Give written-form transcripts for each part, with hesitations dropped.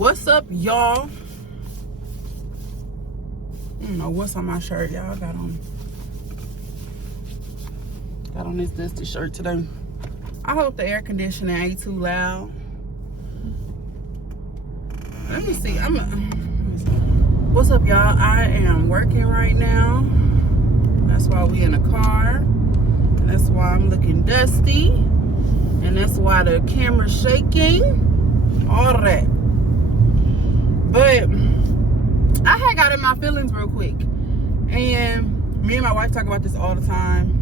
What's up, y'all? I don't know what's on my shirt, y'all. Got on this dusty shirt today. I hope the air conditioning ain't too loud. Let me see. What's up, y'all? I am working right now. That's why we in a car. And that's why I'm looking dusty. And that's why the camera's shaking. All of that. But I had got in my feelings real quick. And me and my wife talk about this all the time.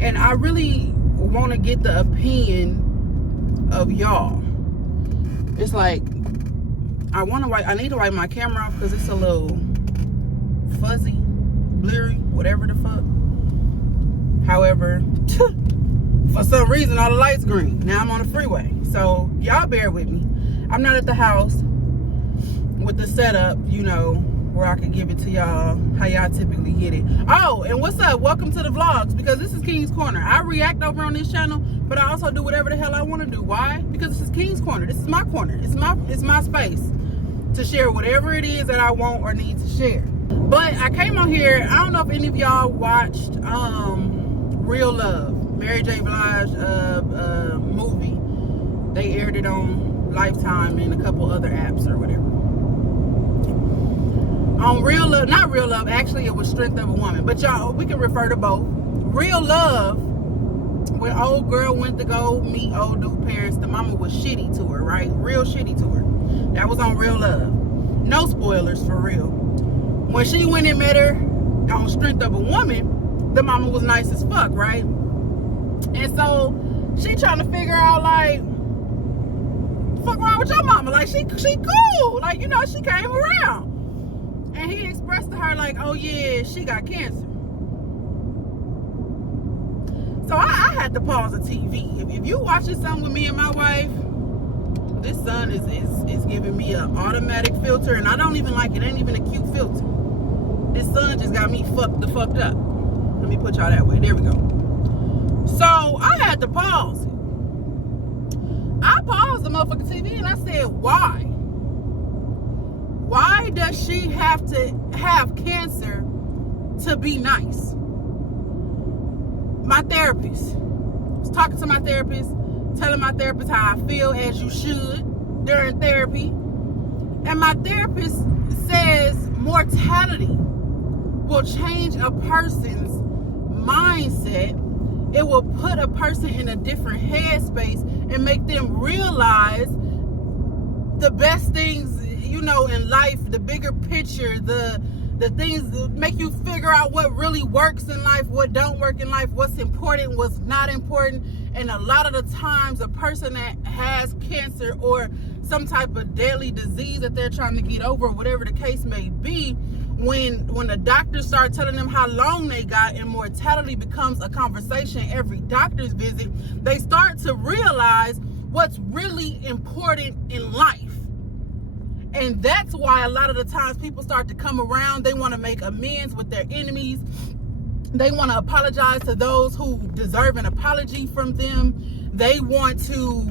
And I really want to get the opinion of y'all. It's like, I need to wipe my camera off because it's a little fuzzy, blurry, whatever the fuck. However, for some reason, all the lights green. Now I'm on the freeway. So y'all bear with me. I'm not at the house with the setup, you know, where I can give it to y'all how y'all typically get it. Oh, and what's up? Welcome to the vlogs, because this is King's Corner. I react over on this channel, but I also do whatever the hell I want to do. Why? Because this is King's Corner. This is my corner. It's my space to share whatever it is that I want or need to share. But I came on here. I don't know if any of y'all watched Real Love, Mary J. Blige movie. They aired it on Lifetime and a couple other apps or whatever. On Real Love, not Real Love, actually it was Strength of a Woman. But y'all, we can refer to both. Real Love, when old girl went to go meet old dude parents, the mama was shitty to her, right? Real shitty to her. That was on Real Love. No spoilers for real. When she went and met her on Strength of a Woman, the mama was nice as fuck, right? And so she trying to figure out, like, fuck wrong with your mama? Like, she cool. Like, you know, she came around. And he expressed to her, like, oh yeah, she got cancer. So I had to pause the TV. If you watching something with me and my wife, this sun is giving me an automatic filter, and I don't even like it. It ain't even a cute filter. This sun just got me fucked up. Let me put y'all that way. There we go. So I had to pause it. I paused the motherfucking TV and I said, why? Why does she have to have cancer to be nice? My therapist, I was talking to my therapist, telling my therapist how I feel, as you should, during therapy. And my therapist says mortality will change a person's mindset. It will put a person in a different headspace and make them realize the best things, you know, in life, the bigger picture, the things that make you figure out what really works in life, what don't work in life, what's important, what's not important. And a lot of the times, a person that has cancer or some type of deadly disease that they're trying to get over, whatever the case may be, when the doctors start telling them how long they got and mortality becomes a conversation every doctor's visit, they start to realize what's really important in life. And that's why a lot of the times people start to come around. They want to make amends with their enemies. They want to apologize to those who deserve an apology from them. They want to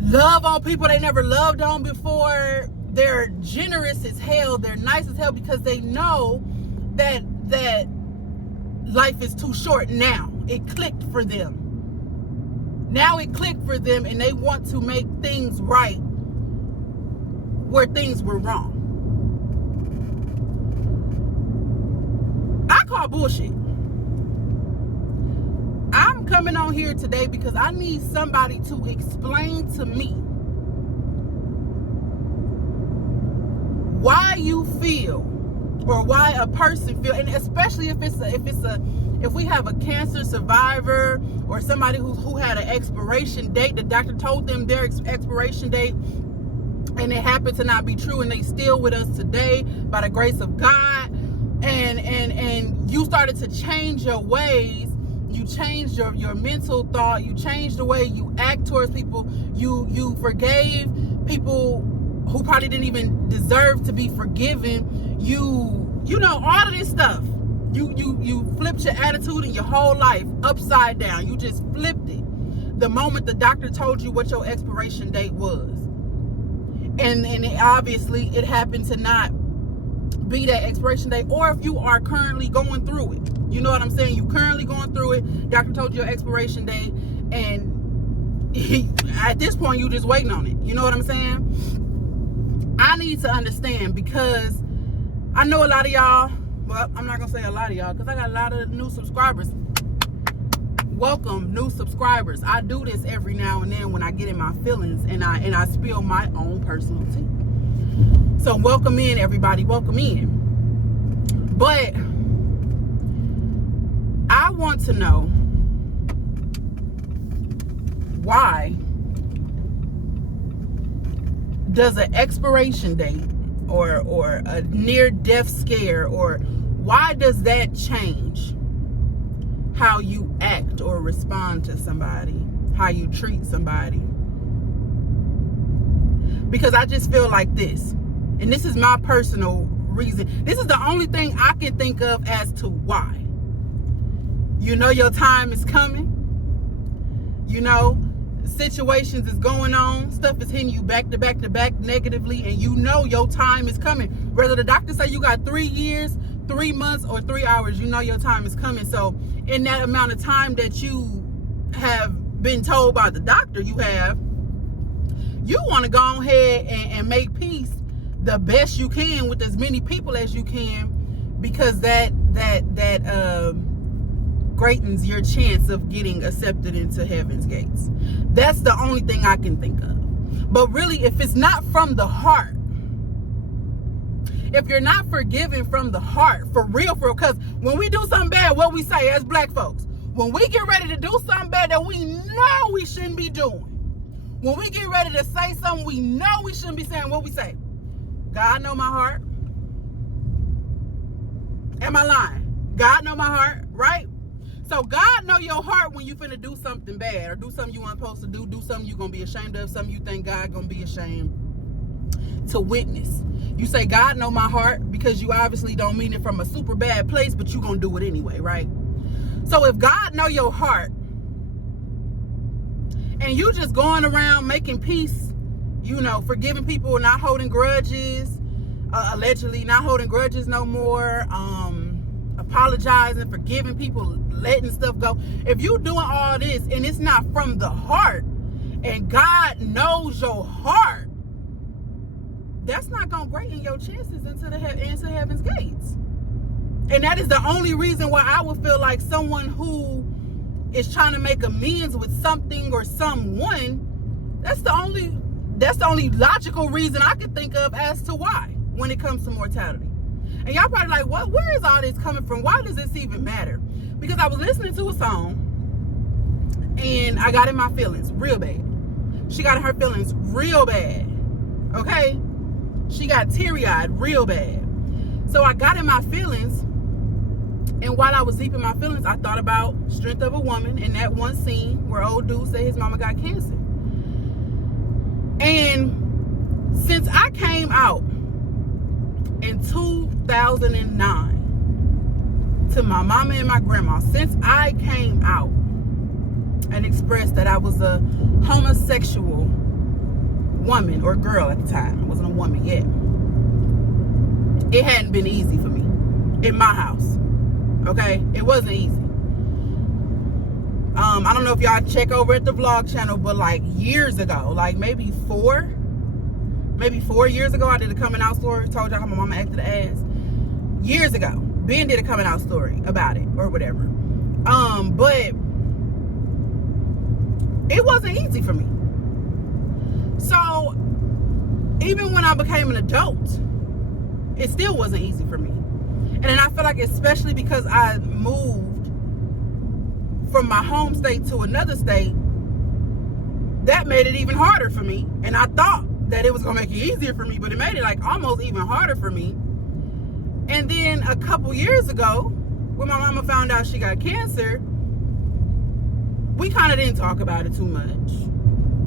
love on people they never loved on before. They're generous as hell. They're nice as hell because they know that life is too short now. It clicked for them. Now it clicked for them, and they want to make things right where things were wrong. I call bullshit. I'm coming on here today because I need somebody to explain to me why you feel, or why a person feel, and especially if we have a cancer survivor or somebody who had an expiration date, the doctor told them their expiration date, and it happened to not be true, and they still with us today by the grace of God. And you started to change your ways. You changed your mental thought. You changed the way you act towards people. You forgave people who probably didn't even deserve to be forgiven. You know, all of this stuff. You flipped your attitude and your whole life upside down. You just flipped it. the moment the doctor told you what your expiration date was. And obviously it happened to not be that expiration date, or if you are currently going through it. You know what I'm saying? You currently going through it. Doctor told you your expiration date, and at this point you just waiting on it. You know what I'm saying? I need to understand, because I know a lot of y'all, well, I'm not gonna say a lot of y'all because I got a lot of new subscribers. Welcome, new subscribers. I do this every now and then when I get in my feelings and I spill my own personal tea. So welcome in, everybody. Welcome in. But I want to know, why does an expiration date or a near-death scare, or why does that change how you act or respond to somebody, how you treat somebody? Because I just feel like this, and this is my personal reason. This is the only thing I can think of as to why. You know your time is coming. You know situations is going on. Stuff is hitting you back to back to back negatively, and you know your time is coming. Whether the doctor say you got 3 years, 3 months, or 3 hours, you know your time is coming. So in that amount of time that you have been told by the doctor you want to go ahead and make peace the best you can with as many people as you can, because that greatens your chance of getting accepted into heaven's gates. That's the only thing I can think of. But really, if it's not from the heart, if you're not forgiving from the heart, for real, because when we do something bad, what we say as black folks, when we get ready to do something bad that we know we shouldn't be doing, when we get ready to say something we know we shouldn't be saying, what we say? God know my heart. Am I lying? God know my heart, right? So God know your heart when you finna do something bad, or do something you weren't supposed to do something you're gonna be ashamed of, something you think God gonna be ashamed to witness. You say, God know my heart, because you obviously don't mean it from a super bad place, but you gonna do it anyway, right? So if God know your heart, and you just going around making peace, you know, forgiving people, not holding grudges, allegedly not holding grudges no more, apologizing, forgiving people, letting stuff go. If you doing all this and it's not from the heart, and God knows your heart, that's not gonna greaten your chances into heaven's gates. And that is the only reason why I would feel like someone who is trying to make amends with something or someone, that's the only logical reason I could think of as to why, when it comes to mortality. And y'all probably like, what? Where is all this coming from? Why does this even matter? Because I was listening to a song, and I got in my feelings real bad. She got in her feelings real bad. Okay? She got teary-eyed real bad. So I got in my feelings, and while I was deep in my feelings, I thought about Strength of a Woman in that one scene where old dude said his mama got cancer. And since I came out in 2009 to my mama and my grandma, since I came out and expressed that I was a homosexual woman, or girl at the time, I wasn't a woman yet, it hadn't been easy for me in my house. Okay, it wasn't easy. I don't know if y'all check over at the vlog channel, but like years ago, like maybe 4 years ago, I did a coming out story. Told y'all how my mama acted ass. Years ago, Ben did a coming out story about it or whatever. But it wasn't easy for me. So even when I became an adult, it still wasn't easy for me. And then I feel like, especially because I moved from my home state to another state, that made it even harder for me. And I thought that it was gonna make it easier for me, but it made it like almost even harder for me. And then a couple years ago, when my mama found out she got cancer, we kind of didn't talk about it too much.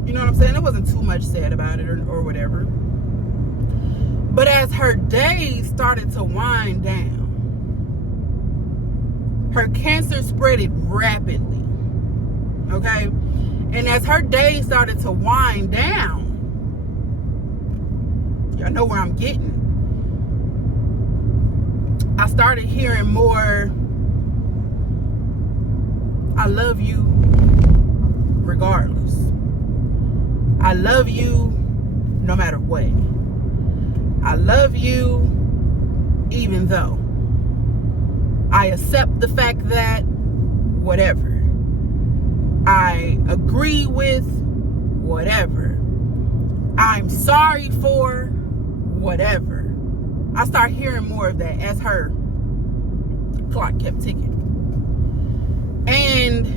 You know what I'm saying? There wasn't too much said about it or whatever. But as her days started to wind down, her cancer spread it rapidly. Okay? And as her day started to wind down, y'all know where I'm getting, I started hearing more, I love you regardless. I love you no matter what. I love you even though. I accept the fact that whatever. I agree with whatever. I'm sorry for whatever. I start hearing more of that as her clock kept ticking. And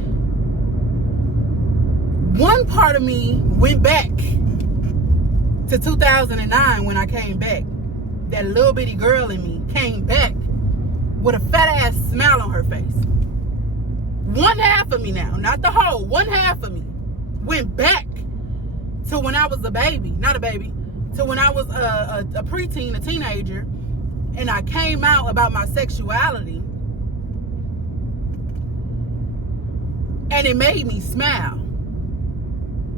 one part of me went back to 2009 when I came back. That little bitty girl in me came back with a fat ass smile on her face. One half of me now, not the whole, one half of me went back to when I was a baby, not a baby, to when I was a preteen, a teenager, and I came out about my sexuality, and it made me smile.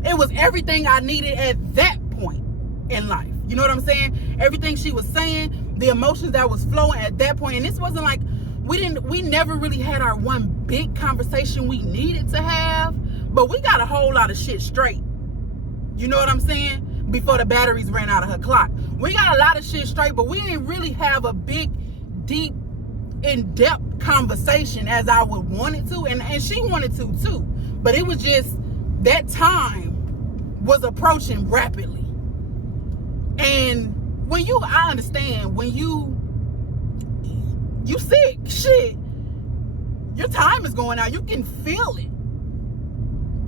It was everything I needed at that point in life. You know what I'm saying? Everything she was saying, the emotions that was flowing at that point, and this wasn't like, we never really had our one big conversation we needed to have, but we got a whole lot of shit straight. You know what I'm saying? Before the batteries ran out of her clock. We got a lot of shit straight, but we didn't really have a big, deep, in-depth conversation as I would want it to, and she wanted to too. But it was just, that time was approaching rapidly. And when I understand, when you sick, shit, your time is going out. You can feel it.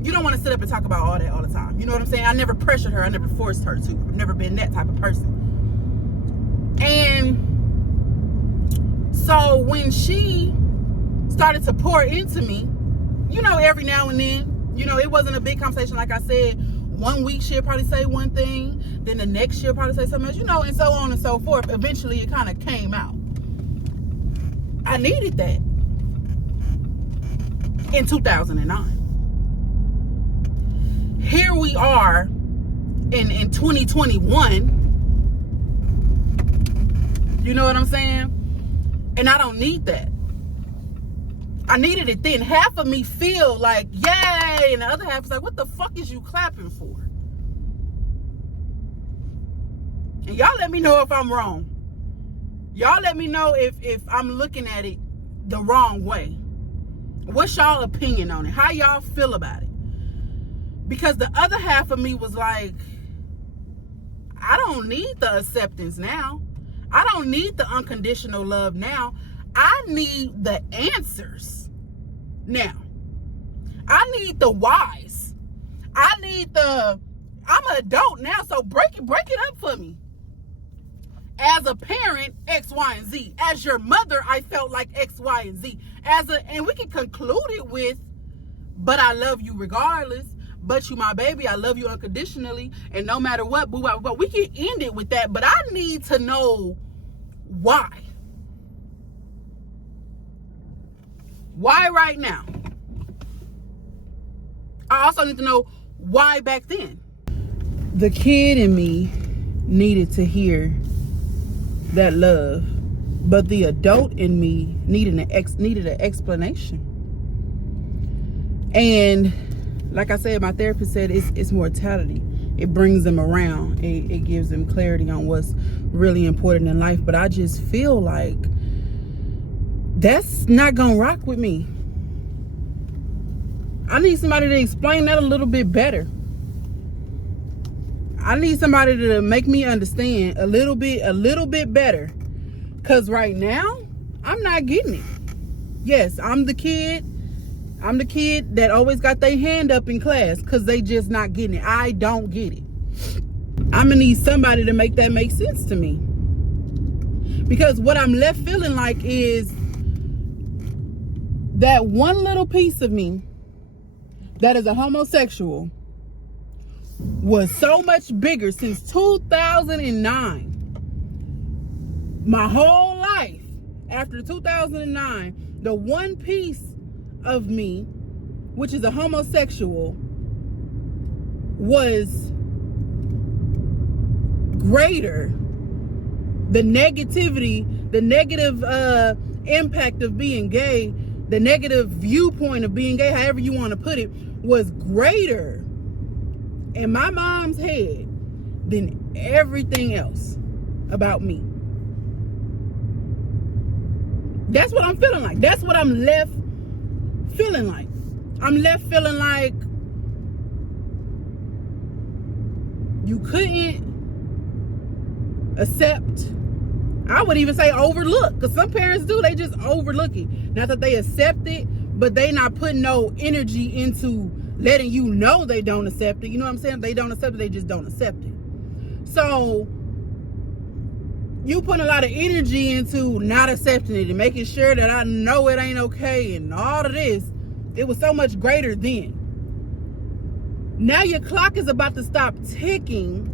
You don't want to sit up and talk about all that all the time. You know what I'm saying? I never pressured her. I never forced her to. I've never been that type of person. And so when she started to pour into me, every now and then, it wasn't a big conversation. Like I said, one week she'll probably say one thing, then the next she'll probably say something else, and so on and so forth. Eventually it kind of came out. I needed that in 2009. Here we are in 2021. You know what I'm saying? And I don't need that. I needed it then. Half of me feel like, yay, and the other half is like, what the fuck is you clapping for? And y'all let me know if I'm wrong. Y'all let me know if I'm looking at it the wrong way. What's y'all opinion on it? How y'all feel about it? Because the other half of me was like, I don't need the acceptance now. I don't need the unconditional love now. I need the answers now. I need the whys. I need I'm an adult now, so break it up for me. As a parent, X, Y, and Z. As your mother, I felt like X, Y, and Z. And we can conclude it with, but I love you regardless. But you my baby, I love you unconditionally. And no matter what, but we can end it with that. But I need to know why. Why right now? I also need to know why back then. The kid in me needed to hear that love, but the adult in me needed an explanation. And like I said, my therapist said it's mortality. It brings them around. It gives them clarity on what's really important in life. But I just feel like that's not gonna rock with me. I need somebody to explain that a little bit better. I need somebody to make me understand a little bit better. Cause right now, I'm not getting it. Yes, I'm the kid that always got their hand up in class because they just not getting it. I don't get it. I'm gonna need somebody to make that make sense to me. Because what I'm left feeling like is that one little piece of me that is a homosexual was so much bigger since 2009. My whole life after 2009, the one piece of me, which is a homosexual, was greater. The negativity, the negative impact of being gay, the negative viewpoint of being gay, however you want to put it, was greater in my mom's head than everything else about me. That's what I'm feeling like. That's what I'm left feeling like. I'm left feeling like you couldn't accept, I would even say overlook, because some parents do, they just overlook it. Not that they accept it, but they not putting no energy into letting you know they don't accept it. You know what I'm saying? They don't accept it, they just don't accept it. So you put a lot of energy into not accepting it and making sure that I know it ain't okay and all of this. It was so much greater then. Now your clock is about to stop ticking,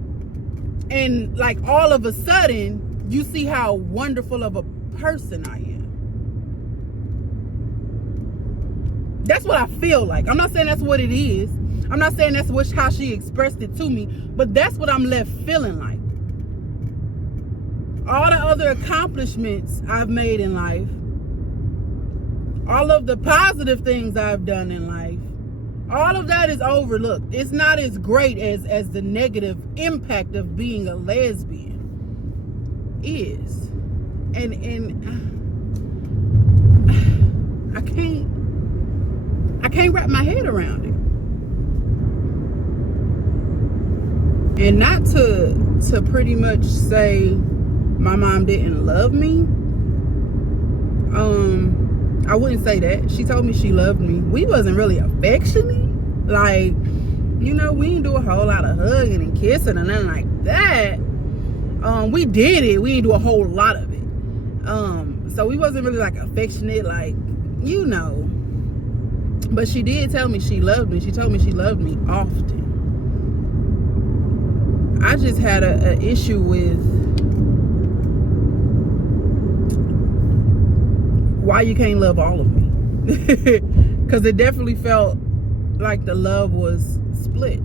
and like all of a sudden you see how wonderful of a person I am. That's what I feel like. I'm not saying that's what it is. I'm not saying that's how she expressed it to me, but that's what I'm left feeling like. All the other accomplishments I've made in life, all of the positive things I've done in life, all of that is overlooked. It's not as great as the negative impact of being a lesbian is. And I can't wrap my head around it. And not to pretty much say my mom didn't love me. I wouldn't say that. She told me she loved me. We wasn't really affectionate. Like, you know, we didn't do a whole lot of hugging and kissing and nothing like that. We did it. We didn't do a whole lot of it. So we wasn't really like affectionate, like, you know. But she did tell me she loved me. She told me she loved me often. I just had a issue with why you can't love all of me. Because it definitely felt like the love was split.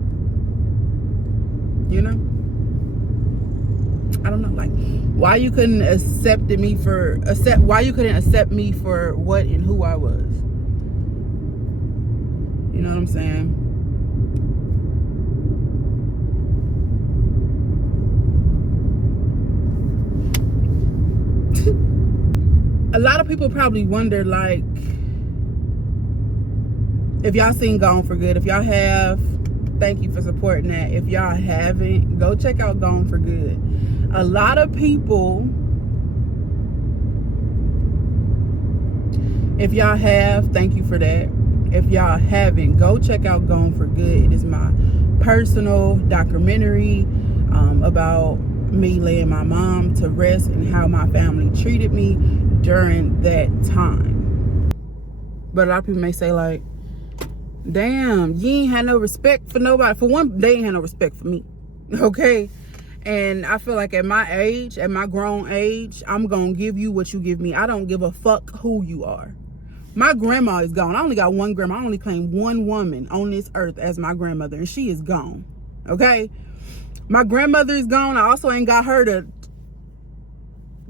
You know? I don't know, like, why you couldn't accept me for what and who I was. You know what I'm saying? A lot of people probably wonder, like, if y'all seen Gone for Good. If y'all have, thank you for supporting that. If y'all haven't, go check out Gone for Good. A lot of people, if y'all have, thank you for that. If y'all haven't, go check out Gone for Good. It is my personal documentary about me laying my mom to rest and how my family treated me during that time. But a lot of people may say, like, damn, you ain't had no respect for nobody. For one, they ain't had no respect for me. Okay? And I feel like at my age, at my grown age, I'm going to give you what you give me. I don't give a fuck who you are. My grandma is gone. I only got one grandma. I only claim one woman on this earth as my grandmother, and she is gone. Okay? My grandmother is gone. I also ain't got her to,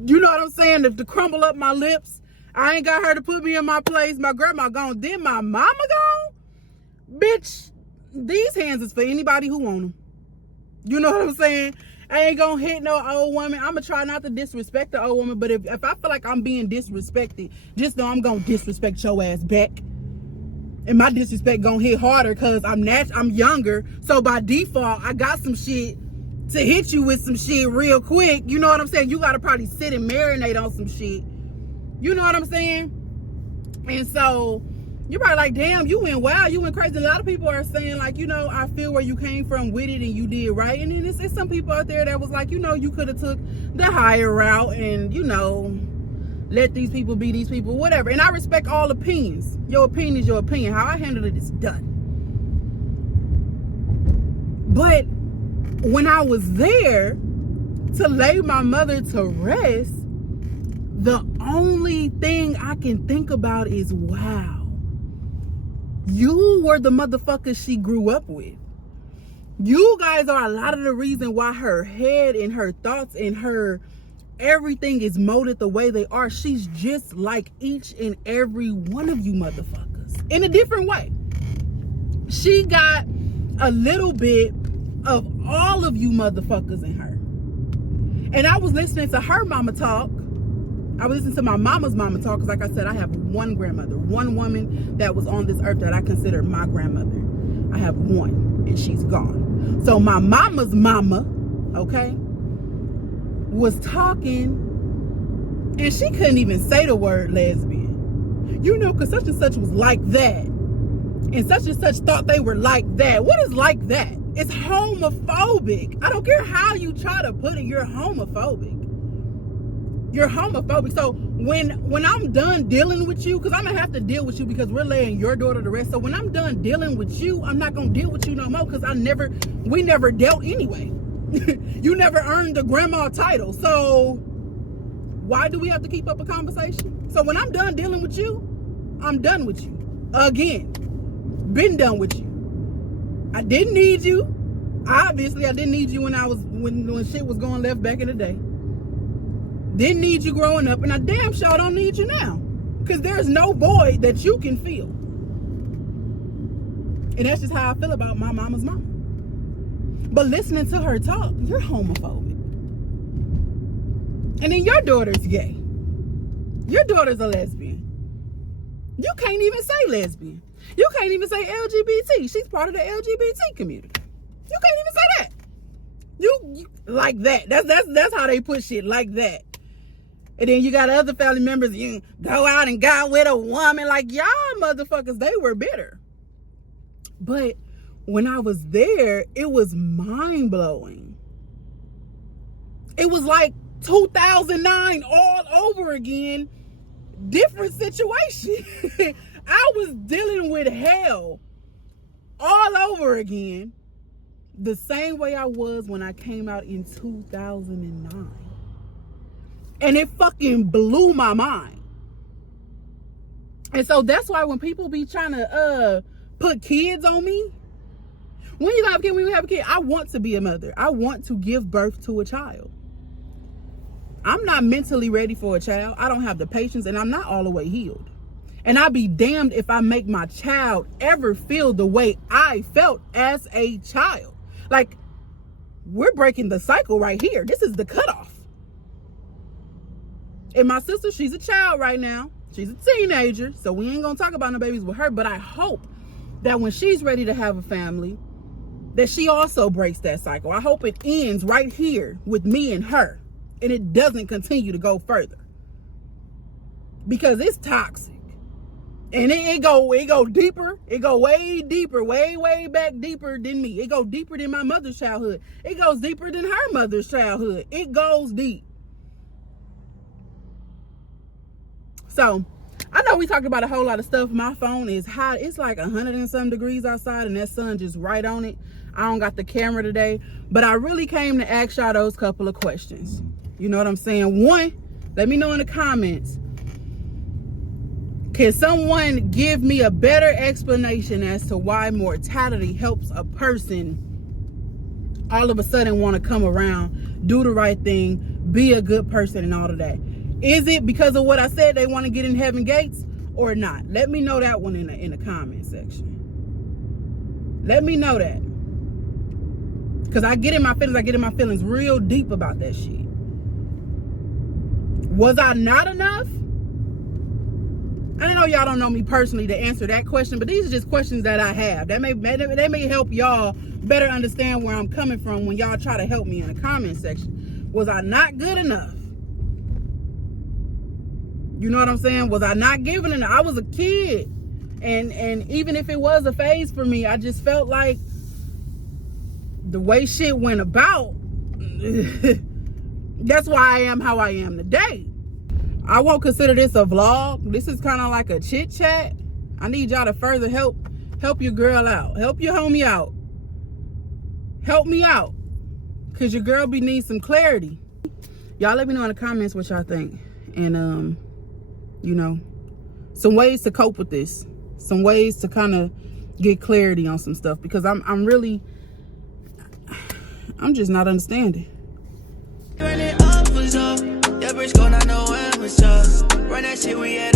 you know what I'm saying, to crumble up my lips. I ain't got her to put me in my place. My grandma gone. Then my mama gone? Bitch, these hands is for anybody who want them. You know what I'm saying? I ain't gonna hit no old woman. I'm gonna try not to disrespect the old woman, but if I feel like I'm being disrespected, just know I'm gonna disrespect your ass back. And my disrespect gonna hit harder because I'm younger. So by default, I got some shit to hit you with, some shit real quick. You know what I'm saying? You gotta probably sit and marinate on some shit. You know what I'm saying? And so you're probably like, damn, you went wild, you went crazy. A lot of people are saying, like, you know, I feel where you came from with it and you did right. And then it's some people out there that was like, you know, you could have took the higher route and, you know, let these people be these people, whatever. And I respect all opinions. Your opinion is your opinion. How I handle it is done. But when I was there to lay my mother to rest, the only thing I can think about is, wow, you were the motherfucker she grew up with. You guys are a lot of the reason why her head and her thoughts and her everything is molded the way they are. She's just like each and every one of you motherfuckers in a different way. She got a little bit of all of you motherfuckers in her. And I was listening to her mama talk. I was listening to my mama's mama talk, because like I said, I have one grandmother, one woman that was on this earth that I consider my grandmother. I have one, and she's gone. So my mama's mama, okay, was talking, and she couldn't even say the word lesbian. You know, because such and such was like that, and such thought they were like that. What is like that? It's homophobic. I don't care how you try to put it, you're homophobic. You're homophobic. So when I'm done dealing with you, because I'm gonna have to deal with you because we're laying your daughter to rest. So when I'm done dealing with you, I'm not gonna deal with you no more, because we never dealt anyway. You never earned the grandma title. So why do we have to keep up a conversation? So when I'm done dealing with you, I'm done with you. Again. Been done with you. I didn't need you. Obviously, I didn't need you when shit was going left back in the day. Didn't need you growing up, and I damn sure don't need you now, because there's no void that you can fill. And that's just how I feel about my mama's mama. But listening to her talk, you're homophobic. And then your daughter's gay. Your daughter's a lesbian. You can't even say lesbian. You can't even say LGBT. She's part of the LGBT community. You can't even say that. You like that. That's how they put shit, like that. And then you got other family members, you go out and got with a woman. Like, y'all motherfuckers, they were bitter. But when I was there, it was mind-blowing. It was like 2009 all over again. Different situation. I was dealing with hell all over again, the same way I was when I came out in 2009. And it fucking blew my mind. And so that's why when people be trying to put kids on me, when you have a kid, when you have a kid, I want to be a mother. I want to give birth to a child. I'm not mentally ready for a child. I don't have the patience, and I'm not all the way healed. And I'd be damned if I make my child ever feel the way I felt as a child. Like, we're breaking the cycle right here. This is the cutoff. And my sister, she's a child right now. She's a teenager, so we ain't gonna talk about no babies with her. But I hope that when she's ready to have a family, that she also breaks that cycle. I hope it ends right here with me and her, and it doesn't continue to go further, because it's toxic. And it go deeper. It go way deeper, way back deeper than me. It go deeper than my mother's childhood. It goes deeper than her mother's childhood. It goes deep. So, I know we talked about a whole lot of stuff. My phone is hot. It's like 100 and some degrees outside, and that sun just right on it. I don't got the camera today, but I really came to ask y'all those couple of questions. You know what I'm saying? One, let me know in the comments. Can someone give me a better explanation as to why mortality helps a person all of a sudden want to come around, do the right thing, be a good person, and all of that? Is it because of what I said, they want to get in heaven gates, or not? Let me know that one in the comment section. Let me know that. Because I get in my feelings real deep about that shit. Was I not enough? I know y'all don't know me personally to answer that question, but these are just questions that I have. They may help y'all better understand where I'm coming from when y'all try to help me in the comment section. Was I not good enough? You know what I'm saying? Was I not giving enough? I was a kid. And even if it was a phase for me, I just felt like the way shit went about, that's why I am how I am today. I won't consider this a vlog. This is kind of like a chit chat. I need y'all to further help your girl out. Help your homie out. Help me out. Because your girl needs some clarity. Y'all let me know in the comments what y'all think. And, you know, some ways to cope with this. Some ways to kind of get clarity on some stuff. Because I'm really I'm just not understanding. Run it up was up. Your bitch gon' not know when was up. Run that shit, we had